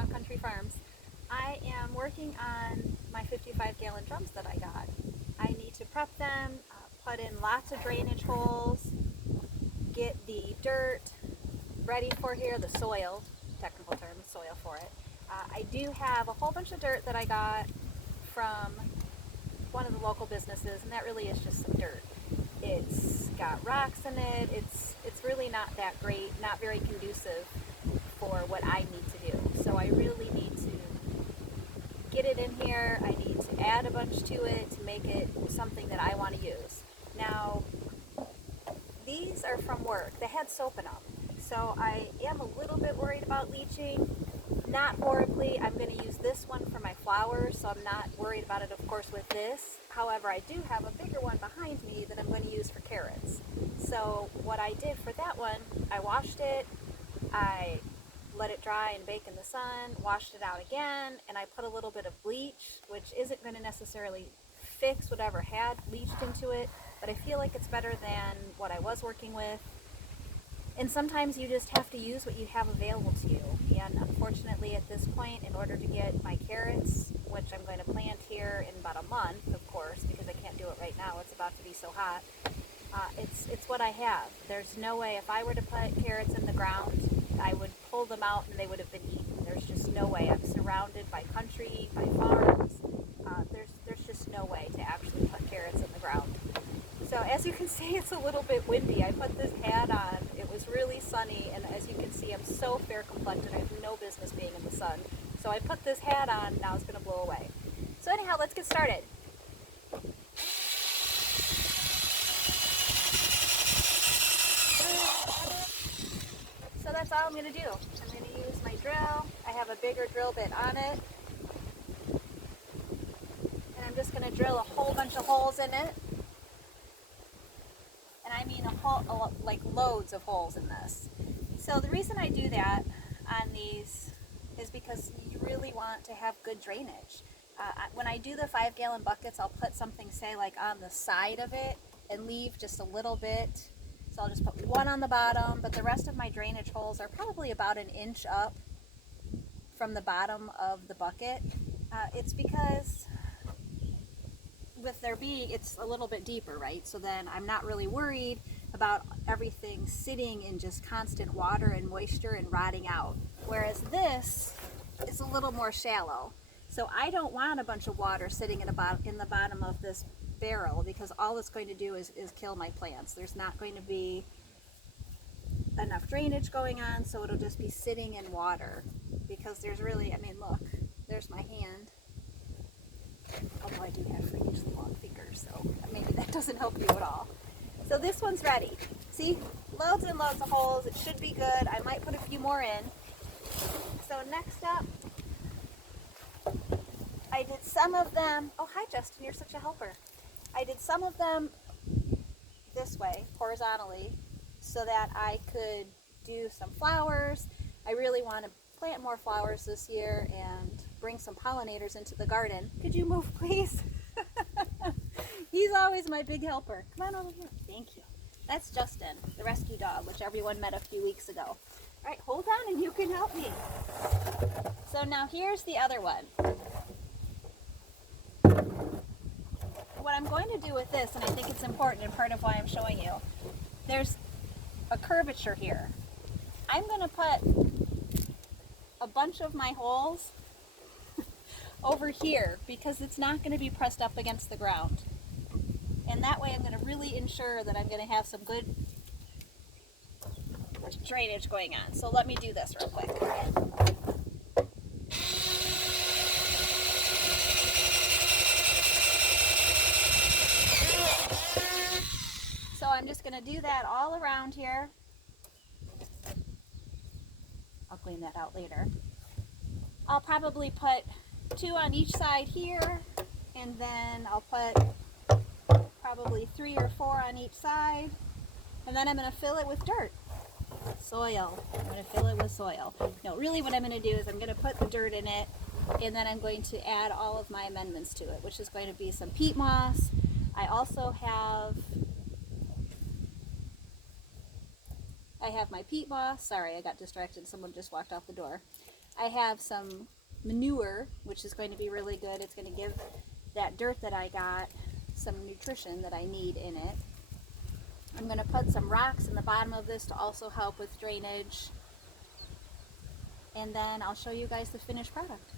on Country Farms. I am working on my 55-gallon drums that I got. I need to prep them, put in lots of drainage holes, get the dirt ready for here, the soil, technical term, soil for it. I do have a whole bunch of dirt that I got from one of the local businesses, and that really is just some dirt. It's got rocks in it. It's really not that great, not very conducive for what I need to do. So I really need to get it in here. I need to add a bunch to it to make it something that I want to use. Now, these are from work. They had soap in them. So I am a little bit worried about leaching. Not horribly. I'm going to use this one for my flowers, so I'm not worried about it, of course, with this. However, I do have a bigger one behind me that I'm going to use for carrots. So what I did for that one, I washed it, I let it dry and bake in the sun, washed it out again, and I put a little bit of bleach, which isn't going to necessarily fix whatever had leached into it, but I feel like it's better than what I was working with. And sometimes you just have to use what you have available to you. And unfortunately at this point, in order to get my carrots, which I'm going to plant here in about a month, of course, because I can't do it right now, it's about to be so hot, it's what I have. There's no way, if I were to put carrots in the ground, I would pull them out and they would have been eaten. There's just no way. I'm surrounded by country, by farms. There's just no way to actually put carrots in the ground. So as you can see, it's a little bit windy. I put this hat on. It was really sunny, and as you can see, I'm so fair complected. I have no business being in the sun. So I put this hat on, now it's going to blow away. So anyhow, let's get started. So that's all I'm going to do. I'm going to use my drill. I have a bigger drill bit on it. And I'm just going to drill a whole bunch of holes in it. And I mean like loads of holes in this. So the reason I do that on these is because you really want to have good drainage. When I do the 5-gallon buckets, I'll put something, say, like on the side of it and leave just a little bit. So I'll just put one on the bottom, but the rest of my drainage holes are probably about an inch up from the bottom of the bucket. It's because with there being, it's a little bit deeper, right? So then I'm not really worried about everything sitting in just constant water and moisture and rotting out. Whereas this is a little more shallow. So I don't want a bunch of water sitting in the bottom of this barrel, because all it's going to do is kill my plants. There's not going to be enough drainage going on, so it'll just be sitting in water. Because there's really, I mean, look, there's my hand. Although I do have freakishly long fingers, so maybe that doesn't help you at all. So this one's ready. See, loads and loads of holes. It should be good. I might put a few more in. So next up, I did some of them. Oh, hi Justin, you're such a helper. I did some of them this way, horizontally, so that I could do some flowers. I really want to plant more flowers this year and bring some pollinators into the garden. Could you move, please? He's always my big helper. Come on over here. Thank you. That's Justin, the rescue dog, which everyone met a few weeks ago. All right, hold on and you can help me. So now here's the other one. What I'm going to do with this, and I think it's important and part of why I'm showing you, there's a curvature here. I'm going to put a bunch of my holes over here because it's not going to be pressed up against the ground. And that way I'm going to really ensure that I'm going to have some good drainage going on. So let me do this real quick. So I'm just going to do that all around here. I'll clean that out later. I'll probably put 2 on each side here, and then I'll put probably 3 or 4 on each side, and then I'm going to fill it with dirt. Soil. I'm going to fill it with soil. No, really what I'm going to do is I'm going to put the dirt in it, and then I'm going to add all of my amendments to it, which is going to be some peat moss. I also have my peat moss. Sorry, I got distracted. Someone just walked out the door. I have some manure, which is going to be really good. It's going to give that dirt that I got some nutrition that I need in it. I'm going to put some rocks in the bottom of this to also help with drainage. And then I'll show you guys the finished product.